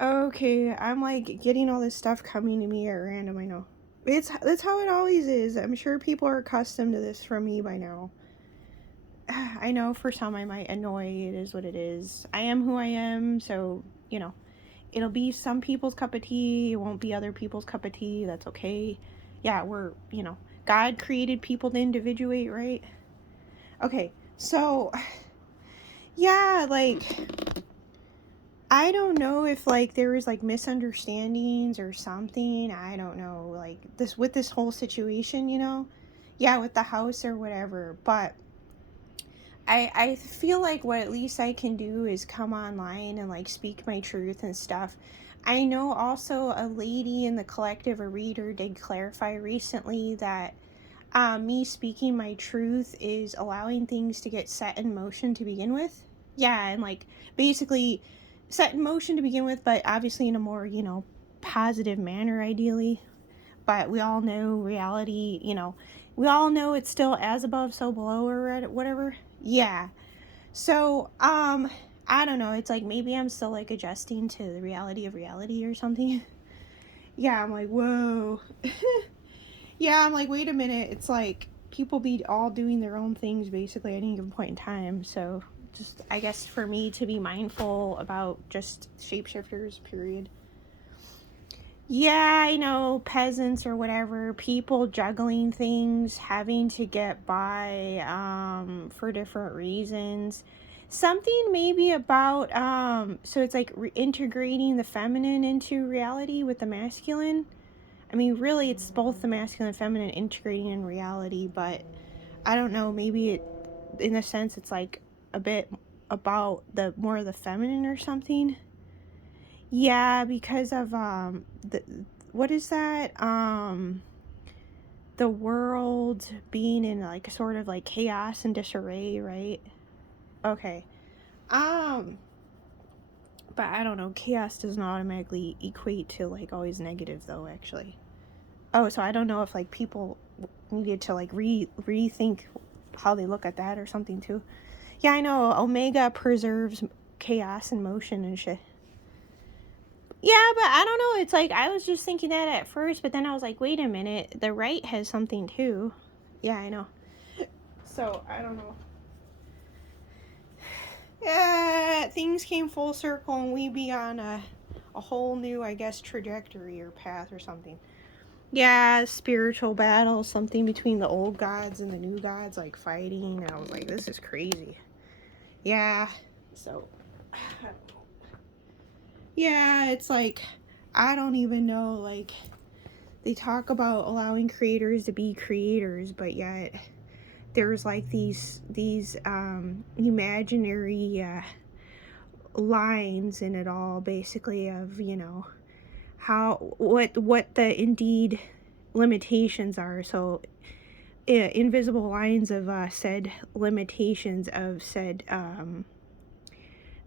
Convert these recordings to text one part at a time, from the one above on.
Okay, I'm like getting all this stuff coming to me at random. I know. That's how it always is. I'm sure people are accustomed to this from me by now. I know for some I might annoy. It is what it is. I am who I am, so it'll be some people's cup of tea. It won't be other people's cup of tea. That's okay. Yeah, God created people to individuate, right? Okay, so yeah, like I don't know if like there was like misunderstandings or something. I don't know, like this whole situation, Yeah, with the house or whatever. But I feel like what at least I can do is come online and like speak my truth and stuff. I know also a lady in the collective, a reader, did clarify recently that me speaking my truth is allowing things to get set in motion to begin with. Yeah, and like basically set in motion to begin with, but obviously in a more, positive manner, ideally. But we all know reality, we all know it's still as above, so below, or whatever. Yeah. So, I don't know. It's like maybe I'm still like adjusting to the reality of reality or something. Yeah, I'm like, whoa. Yeah, I'm like, wait a minute. It's like people be all doing their own things basically at any given point in time. So, just I guess for me to be mindful about just shapeshifters, period. Yeah, I know, peasants or whatever, people juggling things, having to get by for different reasons. Something maybe about so it's like integrating the feminine into reality with the masculine. I mean, really it's both the masculine and feminine integrating in reality, but I don't know, maybe it in a sense it's like a bit about the more of the feminine or something. Yeah, because of the what is that? The world being in like sort of like chaos and disarray, right? Okay. Um but I don't know, chaos doesn't automatically equate to like always negative though, actually. Oh, so I don't know if like people needed to like rethink how they look at that or something too. Yeah, I know Omega preserves chaos and motion and shit. Yeah, but I don't know. It's like I was just thinking that at first, but then I was like, wait a minute, the right has something too. Yeah, I know. So I don't know. Yeah, things came full circle, and we be on a whole new, I guess, trajectory or path or something. Yeah, spiritual battle, something between the old gods and the new gods, like fighting. And I was like, this is crazy. Yeah. So, yeah, it's like I don't even know, like they talk about allowing creators to be creators, but yet there's like these imaginary lines in it all, basically, of how what the indeed limitations are. So invisible lines of said limitations of said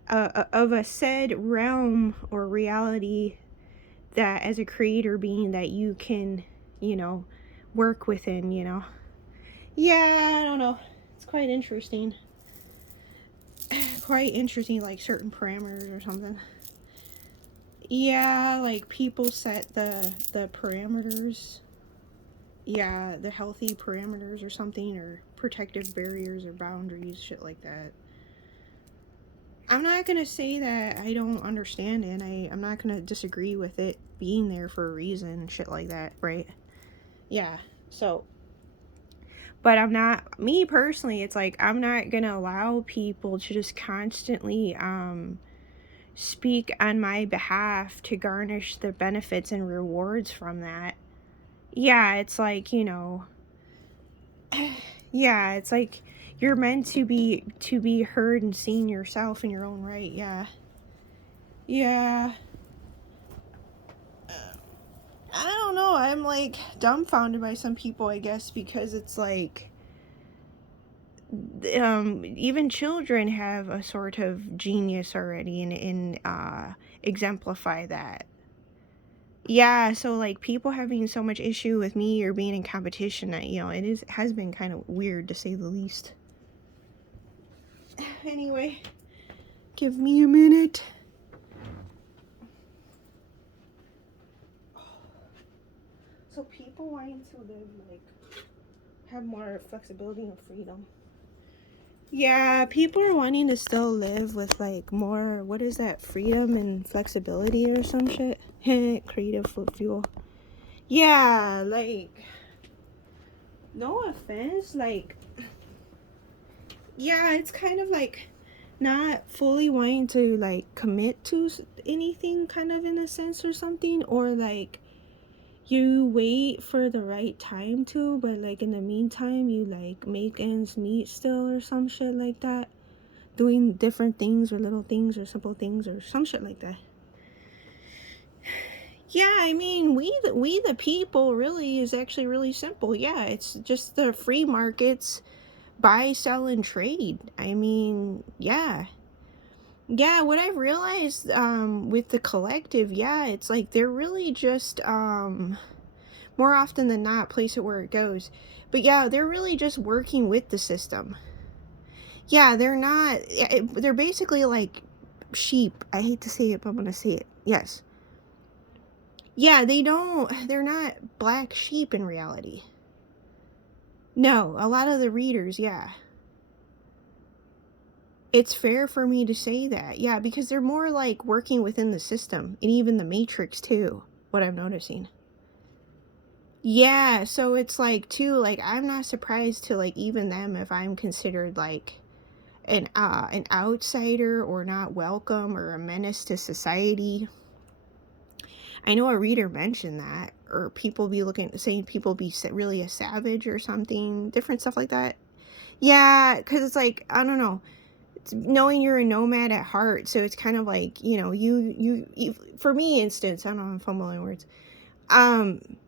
of a said realm or reality, that as a creator being that you can you know work within. Yeah, I don't know. It's quite interesting. Quite interesting, like certain parameters or something. Yeah, like people set the parameters. Yeah, the healthy parameters or something, or protective barriers or boundaries, shit like that. I'm not gonna say that I don't understand it. I'm not gonna disagree with it being there for a reason, shit like that, right? Yeah. So, but I'm not, me personally, it's like I'm not gonna allow people to just constantly speak on my behalf to garnish the benefits and rewards from that. Yeah, it's like, yeah, it's like you're meant to be heard and seen yourself in your own right. Yeah. Yeah. I don't know. I'm like dumbfounded by some people, I guess, because it's like even children have a sort of genius already in exemplify that. Yeah, so like people having so much issue with me or being in competition, that has been kind of weird to say the least. Anyway, give me a minute. so people wanting to live like have more flexibility and freedom. Yeah, people are wanting to still live with like more, what is that, freedom and flexibility or some shit. Creative fuel. Yeah, like, no offense, like, yeah, it's kind of like not fully wanting to like commit to anything, kind of, in a sense or something, or like you wait for the right time to, but like in the meantime you like make ends meet still or some shit like that, doing different things or little things or simple things or some shit like that. Yeah, I mean, we the people really is actually really simple. Yeah, it's just the free markets, buy, sell, and trade. I mean, yeah. Yeah, what I've realized with the collective, yeah, it's like they're really just more often than not, place it where it goes. But yeah, they're really just working with the system. Yeah, they're not, they're basically like sheep. I hate to say it, but I'm gonna say it. Yes. Yeah, they're not black sheep in reality. No, a lot of the readers, yeah. It's fair for me to say that. Yeah, because they're more like working within the system and even the matrix too, what I'm noticing. Yeah, so it's like too, like I'm not surprised to like even them if I'm considered like an outsider or not welcome or a menace to society. I know a reader mentioned that, or people be saying people be really a savage or something, different stuff like that. Yeah, because it's like, I don't know, it's knowing you're a nomad at heart, so it's kind of like, you know, you for me instance, I don't know, I'm fumbling words.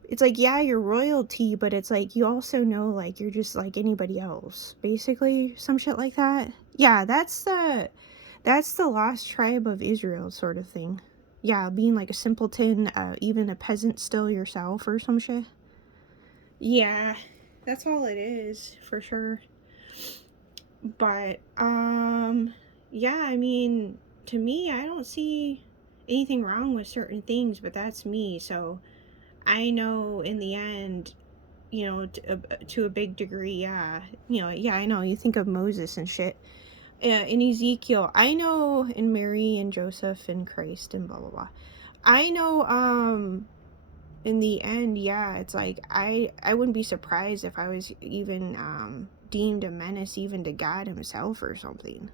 It's like, yeah, you're royalty, but it's like you also know like you're just like anybody else, basically, some shit like that. Yeah, that's the lost tribe of Israel sort of thing. Yeah, being like a simpleton, even a peasant still yourself or some shit. Yeah, that's all it is for sure. But yeah, I mean, to me, I don't see anything wrong with certain things, but that's me. So I know in the end, you know, to a big degree, yeah, you know, yeah, I know. You think of Moses and shit. In Ezekiel, I know, in Mary and Joseph and Christ and blah blah blah. I know in the end, yeah, it's like I wouldn't be surprised if I was even deemed a menace even to God himself or something.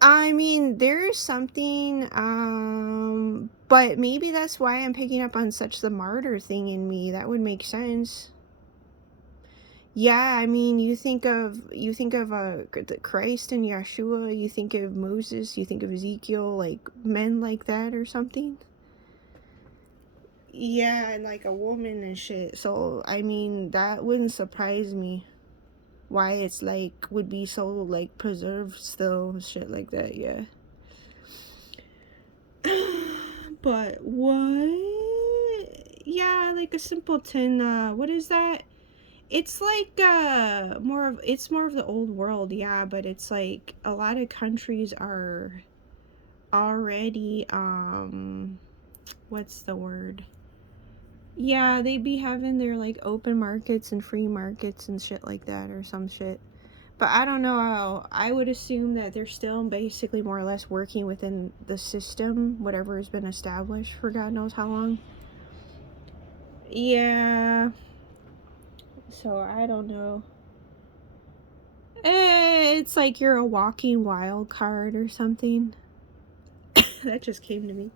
I mean, there's something but maybe that's why I'm picking up on such the martyr thing in me. That would make sense. Yeah, I mean, you think of Christ and Yeshua, you think of Moses, you think of Ezekiel, like men like that or something. Yeah, and like a woman and shit. So I mean, that wouldn't surprise me. Why it's like would be so like preserved still, shit like that. Yeah. But what? Yeah, like a simpleton. What is that? It's like more of the old world, yeah, but it's like a lot of countries are already what's the word? Yeah, they be having their like open markets and free markets and shit like that or some shit. But I don't know how. I would assume that they're still basically more or less working within the system, whatever has been established for God knows how long. Yeah. So I don't know. It's like you're a walking wild card or something. That just came to me.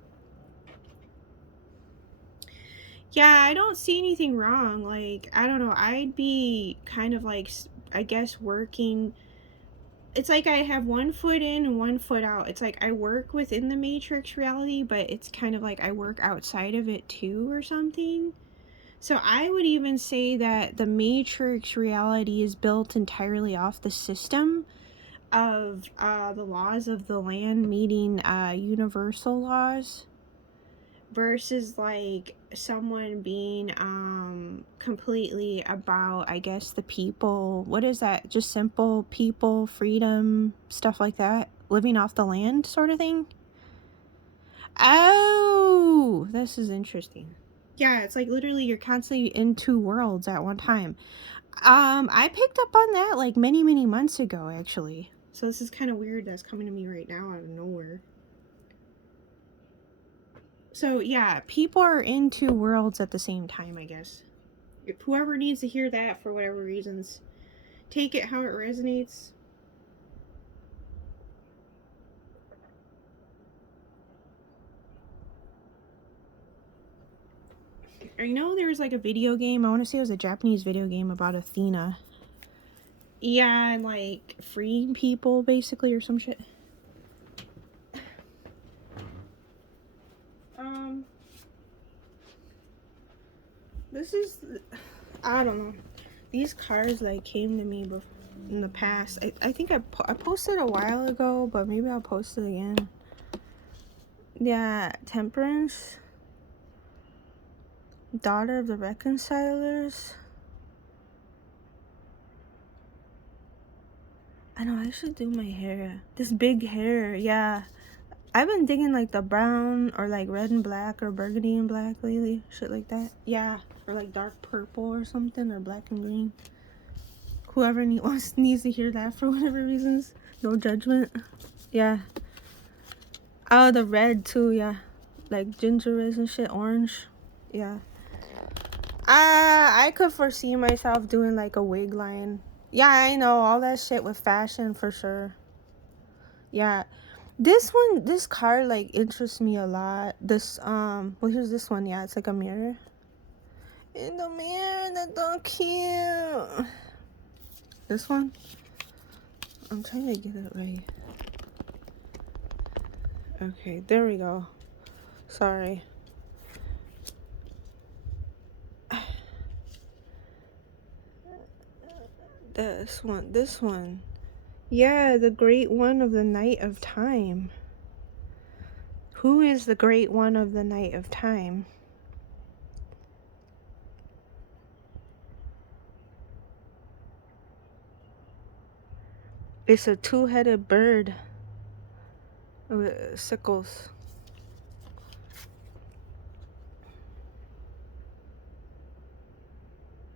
Yeah, I don't see anything wrong. Like, I don't know. I'd be kind of like, I guess, working. It's like I have one foot in and one foot out. It's like I work within the Matrix reality, but it's kind of like I work outside of it too or something. So I would even say that the Matrix reality is built entirely off the system of the laws of the land meeting universal laws versus like someone being completely about, I guess, the people. What is that? Just simple people, freedom, stuff like that, living off the land sort of thing. Oh, this is interesting. Yeah, it's like literally you're constantly in two worlds at one time. I picked up on that like many, many months ago, actually. So this is kind of weird that's coming to me right now out of nowhere. So yeah, people are in two worlds at the same time, I guess. If whoever needs to hear that for whatever reasons, take it how it resonates. I know there's like a video game, I want to say it was a Japanese video game about Athena. Yeah, and like freeing people basically or some shit. Um, this is, I don't know. These cards like came to me in the past. I think I posted a while ago, but maybe I'll post it again. Yeah, Temperance, Daughter of the Reconcilers. I know I should do my hair. This big hair, yeah. I've been digging like the brown or like red and black or burgundy and black lately. Shit like that. Yeah. Or like dark purple or something or black and green. Whoever needs to hear that for whatever reasons. No judgment. Yeah. Oh, the red too, yeah. Like ginger red and shit, orange. Yeah. I could foresee myself doing like a wig line. Yeah, I know. All that shit with fashion for sure. Yeah. This card like interests me a lot. Well, here's this one. Yeah, it's like a mirror. In the mirror, that's so cute. This one. I'm trying to get it right. Okay, there we go. Sorry. This one. Yeah, the great one of the night of time. Who is the great one of the night of time? It's a two-headed bird with sickles.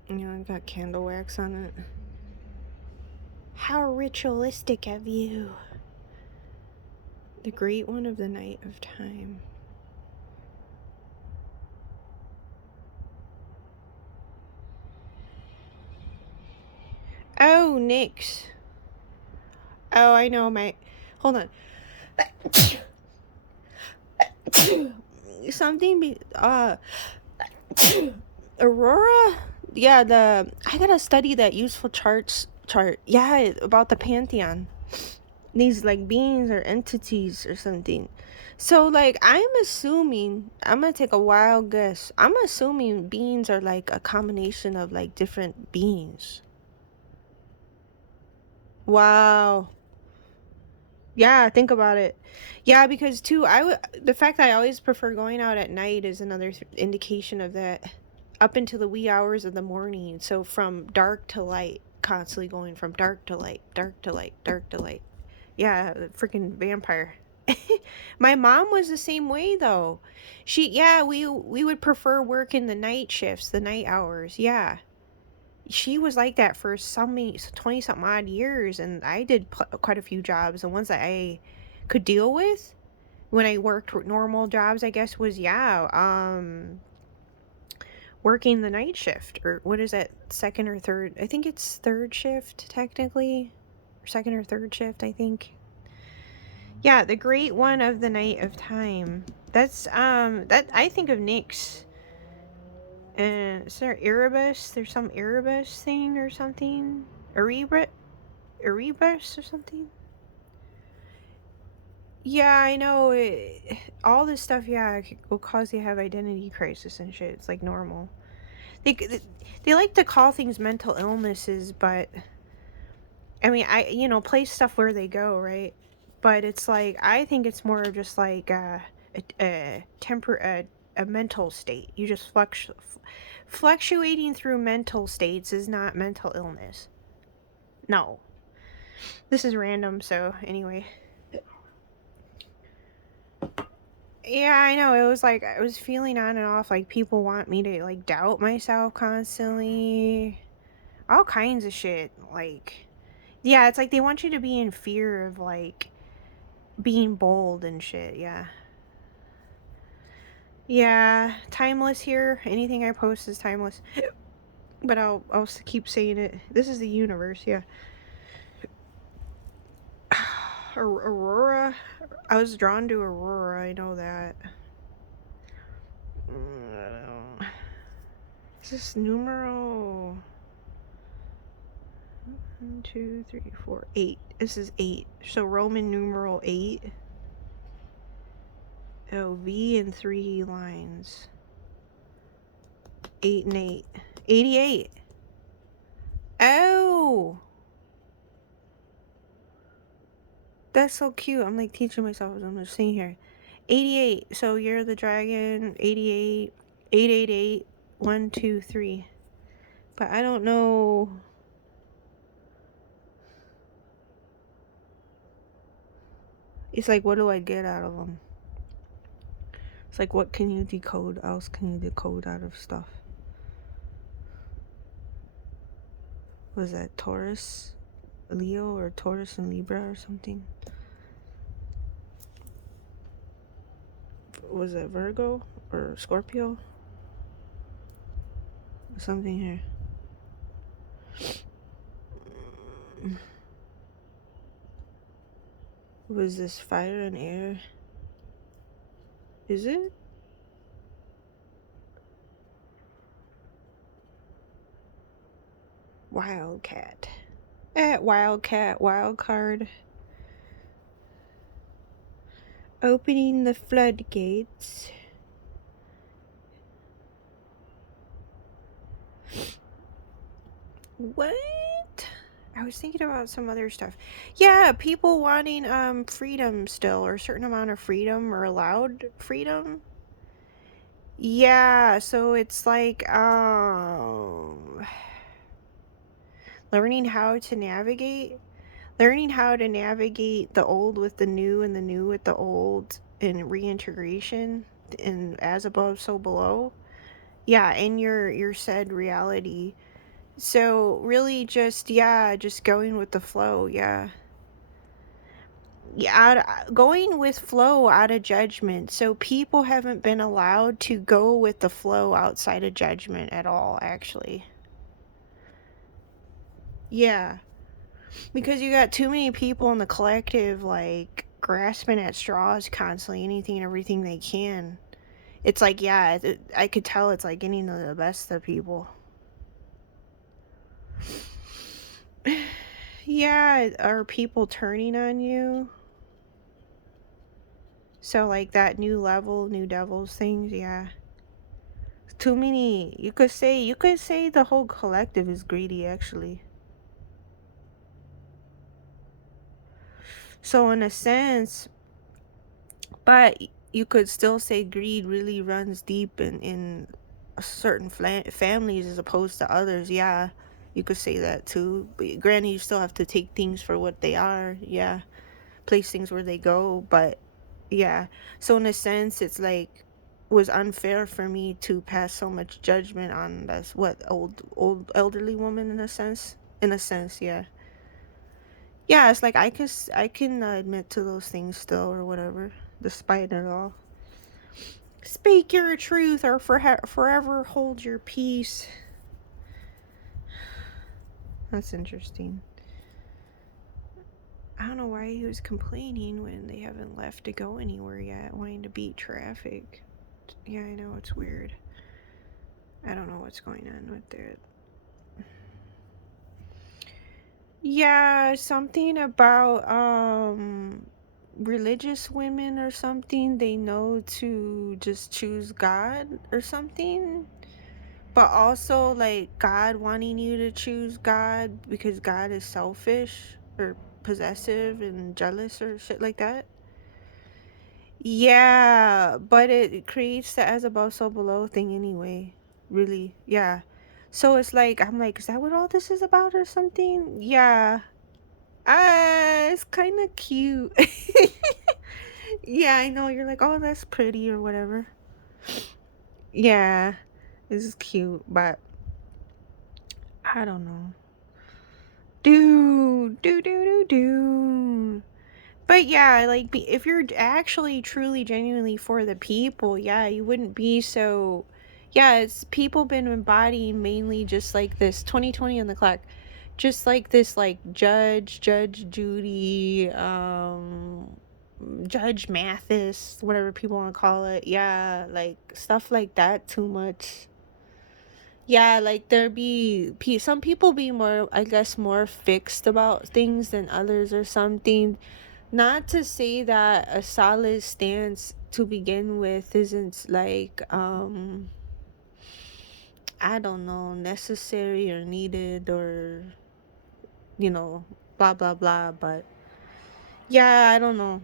Yeah, I got candle wax on it. How ritualistic of you. The great one of the night of time. Oh, Nyx. Oh, I know my... Hold on. Something Aurora? Yeah, I gotta study that useful chart. Yeah, about the pantheon. These like beings or entities or something. So like I'm gonna take a wild guess. I'm assuming beings are like a combination of like different beings. Wow. Yeah, think about it. Yeah, because too, the fact that I always prefer going out at night is another indication of that. Up into the wee hours of the morning, so from dark to light, constantly going from dark to light, dark to light, dark to light. Yeah, freaking vampire. My mom was the same way though. We would prefer working the night shifts, the night hours. Yeah, she was like that for some 20 something odd years, and I did quite a few jobs. The ones that I could deal with when I worked normal jobs, I guess, was working the night shift, or what is that, second or third? I think it's third shift technically, or second or third shift, I think. Yeah, the great one of the night of time. That's that I think of Nyx. And is there Erebus? There's some Erebus thing or something. Erebus or something. Yeah, I know. All this stuff, yeah, will cause you to have identity crisis and shit. It's like normal. They they like to call things mental illnesses, but I mean, place stuff where they go, right? But it's like I think it's more of just like a mental state. You just fluctuating through mental states is not mental illness. No. This is random, so anyway. Yeah, I know. It was like I was feeling on and off. Like people want me to like doubt myself constantly. All kinds of shit. Like, yeah, it's like they want you to be in fear of like being bold and shit. Yeah. Yeah, timeless here. Anything I post is timeless. But I'll keep saying it. This is the universe. Yeah. Aurora. I was drawn to Aurora. I know that. I don't know. Is this numero 1, 2, 3, 4, 8? This is 8. So Roman numeral 8. Oh, V and 3 lines. 8 and 8. 88. Oh, that's so cute. I'm like teaching myself as I'm just sitting here. 88. So you're the dragon. 88. 888. 1, 2, 3. But I don't know. It's like, what do I get out of them? It's like, what can you decode? Else can you decode out of stuff? Was that Taurus, Leo, or Taurus and Libra or something? Was it Virgo or Scorpio? Something here. Was this fire and air? Is it? Wildcat. Wildcat, wild card. Opening the floodgates. What? I was thinking about some other stuff. Yeah, people wanting freedom still, or a certain amount of freedom, or allowed freedom. Yeah, so it's like learning how to navigate the old with the new and the new with the old, and reintegration, and as above so below. Yeah, in your said reality. So really just, yeah, just going with the flow. Yeah. Yeah, going with flow out of judgment. So people haven't been allowed to go with the flow outside of judgment at all, actually. Yeah, because you got too many people in the collective, like grasping at straws constantly, anything and everything they can. It's like, yeah, I could tell it's like getting the best of people. Yeah, are people turning on you? So like that new level, new devils things, yeah. Too many. You could say the whole collective is greedy, actually. So in a sense, but you could still say greed really runs deep in certain families as opposed to others. Yeah, you could say that too. But granted, you still have to take things for what they are. Yeah, place things where they go. But yeah, so in a sense, it's like was unfair for me to pass so much judgment on this old elderly woman, in a sense. In a sense, yeah. Yeah, it's like I can admit to those things still, or whatever, despite it all. Speak your truth, or forever hold your peace. That's interesting. I don't know why he was complaining when they haven't left to go anywhere yet, wanting to beat traffic. Yeah, I know, it's weird. I don't know what's going on with that. Yeah, something about religious women or something. They know to just choose God or something. But also like God wanting you to choose God because God is selfish or possessive and jealous or shit like that. Yeah, but it creates the as above so below thing anyway. Really. Yeah. So it's like I'm like, is that what all this is about or something? Yeah. Ah, it's kind of cute. Yeah, I know. You're like, oh, that's pretty or whatever. Yeah, this is cute, but I don't know. Do. But yeah, like if you're actually truly genuinely for the people, yeah, you wouldn't be so. Yeah, it's people been embodying mainly just like this 2020 on the clock, just like this like Judge Judy, Judge Mathis, whatever people want to call it. Yeah, like stuff like that too much. Yeah, like there be some people be more, I guess, more fixed about things than others or something. Not to say that a solid stance to begin with isn't like I don't know, necessary or needed or you know, blah blah blah, but yeah, I don't know.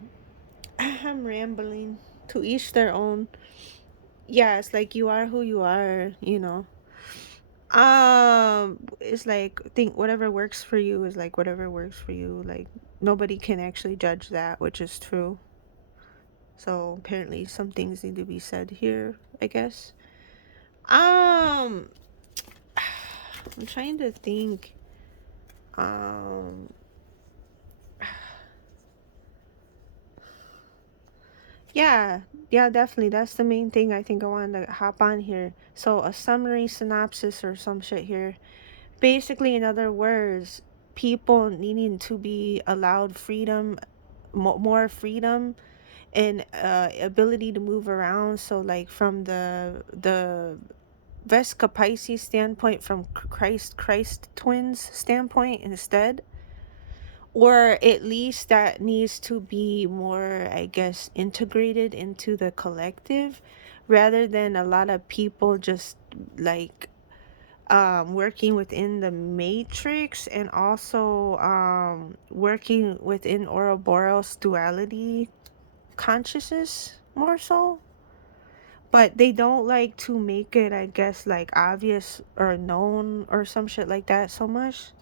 I'm rambling. To each their own. Yeah, it's like you are who you are, you know. It's like think whatever works for you is like whatever works for you. Like nobody can actually judge that, which is true. So apparently some things need to be said here, I guess. Um I'm trying to think. Um yeah, yeah, definitely. That's the main thing I think I wanted to hop on here. So a summary synopsis or some shit here. Basically, in other words, people needing to be allowed freedom, more freedom and ability to move around. So like from the Vesca Pisces standpoint, from Christ twins standpoint instead, or at least that needs to be more, I guess, integrated into the collective rather than a lot of people just like working within the matrix and also working within Ouroboros duality consciousness more so, but they don't like to make it, I guess, like obvious or known or some shit like that so much.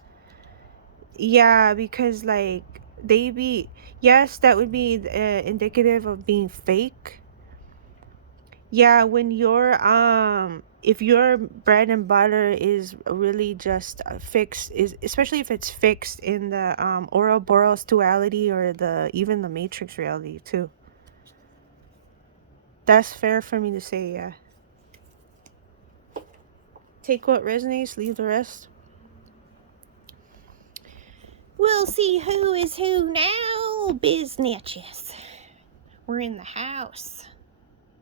Yeah, because like they be, yes, that would be indicative of being fake. Yeah, when you're if your bread and butter is really just fixed, is especially if it's fixed in the Ouroboros duality or the even the matrix reality too. That's fair for me to say, yeah. Take what resonates, leave the rest. We'll see who is who now, biznatches. We're in the house.